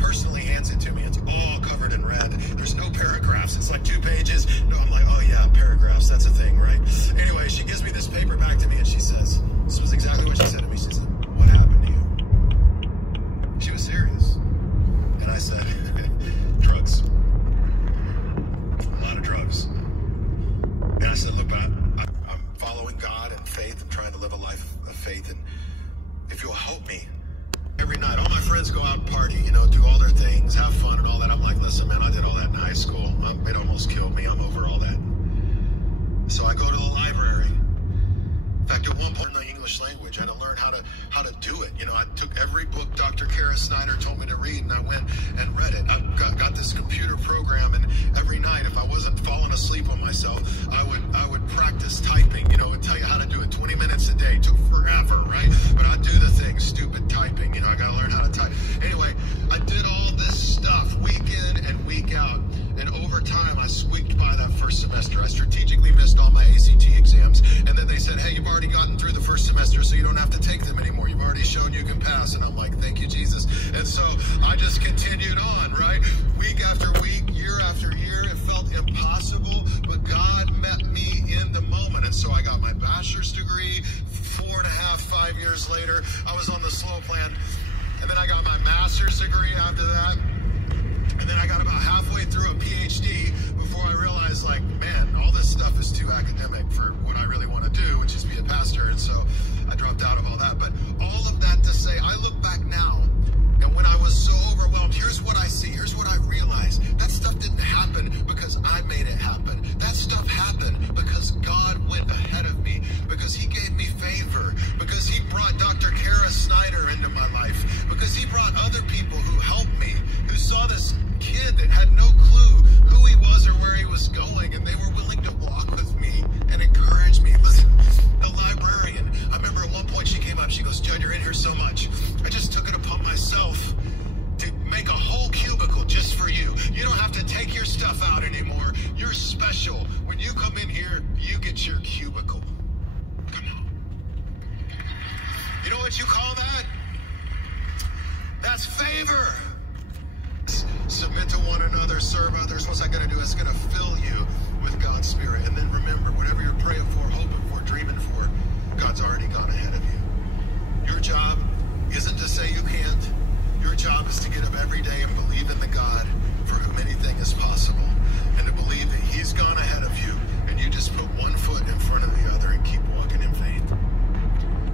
personally hands it to me. It's all covered in red. There's no paragraphs. It's like 2 pages. No, I'm like, oh yeah, paragraphs. That's a thing, right? Anyway, she gives me this paper back to me and she says, this was exactly what she said to me. She said, what happened to you? She was serious. And I said, drugs. A lot of drugs. And I said, look, I'm following God and faith and trying to live a life of faith. And if you'll help me, every night, all my friends go out and party, you know, do all their things, have fun and all that. I'm like, listen, man, I did all that in high school. It almost killed me. I'm over all that. So I go to the library. In fact, at one point in the English language, I had to learn how to do it. You know, I took every book Dr. Kara Snyder told me to read, and I went and read it. I've got this computer program, and every night, if I wasn't falling asleep on myself, I would practice typing. You know, it would tell you how to do it 20 minutes a day. It took forever, right? But I'd do the thing, stupid typing. You know, I got to learn how to type. Anyway, I did all this stuff week in and week out. And over time, I squeaked by that first semester. I strategically missed all my ACT exams. And then they said, hey, you've already gotten through the first semester, so you don't have to take them anymore. You've already shown you can pass. And I'm like, thank you, Jesus. And so I just continued on, right? Week after week, year after year. It felt impossible, but God met me in the moment. And so I got my bachelor's degree 5 years later. I was on the slow plan. And then I got my master's degree after that. And then I got about halfway through a PhD before I realized, like, man, all this stuff is too academic for what I really want to do, which is be a pastor. And so I dropped out of all that. But all of that to say, I look back now, and when I was so overwhelmed, here's what I see. Here's what I realized. That stuff didn't happen because I made it happen. That stuff happened because God went ahead of me, because he gave me favor, because he brought Dr. Kara Snyder into my life, because he brought other people who helped me, who saw this kid that had no clue who he was or where he was going, and they were willing to walk with me and encourage me. Listen, the librarian, I remember at one point she came up, she goes, Judd, you're in here so much. I just took it upon myself to make a whole cubicle just for you. You don't have to take your stuff out anymore. You're special. When you come in here, you get your cubicle. Come on. You know what you call that? That's favor. Submit to one another, serve others. What's that going to do? It's going to fill you with God's Spirit. And then remember, whatever you're praying for, hoping for, dreaming for, God's already gone ahead of you. Your job isn't to say you can't. Your job is to get up every day and believe in the God for whom anything is possible, and to believe that he's gone ahead of you, and you just put one foot in front of the other and keep walking in faith.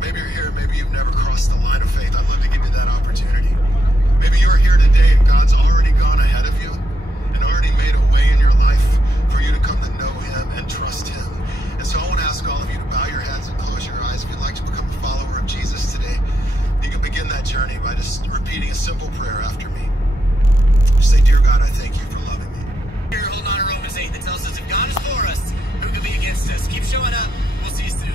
Maybe you're here, maybe you've never crossed the line of faith. I'd love to give you that opportunity. Maybe you're here today and God's already gone ahead of you and already made a way in your life for you to come to know him and trust him. And so I want to ask all of you to bow your heads and close your eyes if you'd like to become a follower of Jesus today. You can begin that journey by just repeating a simple prayer after me. Just say, dear God, I thank you for loving me. Here, holding on to Romans 8 that tells us if God is for us, who can be against us? Keep showing up. We'll see you soon.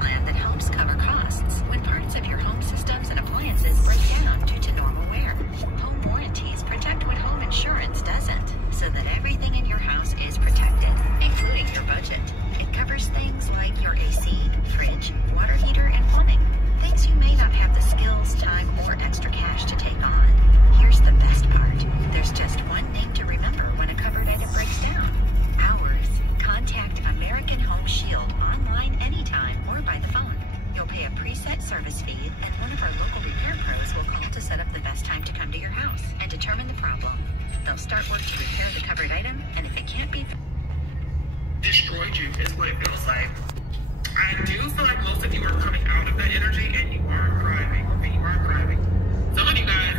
Plan that helps cover costs when parts of your home systems and appliances break down due to normal wear. Home warranties protect what home insurance doesn't, so that everything in your house is protected, including your budget. It covers things like your AC, fridge, water heater, and plumbing. Things you may not have the skills, time, or extra cash to take on. Here's the best part. There's just one name to remember when a covered item breaks down. Ours. Contact American Home Shield online anytime or by the phone. You'll pay a preset service fee, and one of our local repair pros will call to set up the best time to come to your house and determine the problem. They'll start work to repair the covered item, and if it can't be destroyed you is what it feels like. I do feel like most of you are coming out of that energy and you are thriving. Okay, you are thriving. Some of you guys,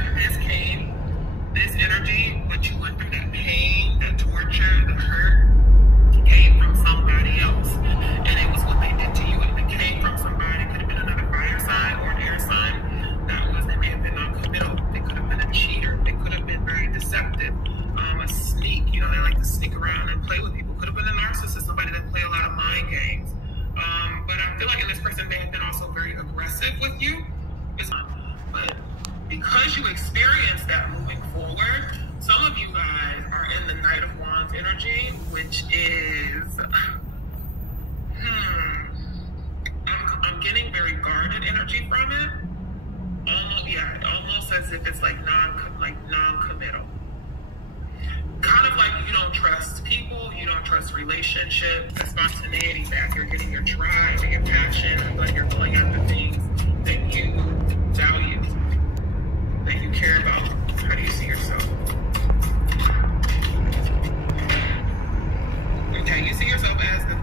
this energy, what you went through, that pain, that torture, the hurt, came from somebody else. And it was what they did to you. It came from somebody. It could have been another fire sign or an air sign. They may have been non-committal. They could have been a cheater. They could have been very deceptive. A sneak. You know, they like to sneak around and play with people. Could have been a narcissist, somebody that energy, which is, I'm getting very guarded energy from it. Almost as if it's like non-committal. Kind of like you don't trust people, you don't trust relationships, the spontaneity that you're getting your drive and your passion, but you're going after things that you value, that you care about. How do you see yourself? Okay, you see yourself as the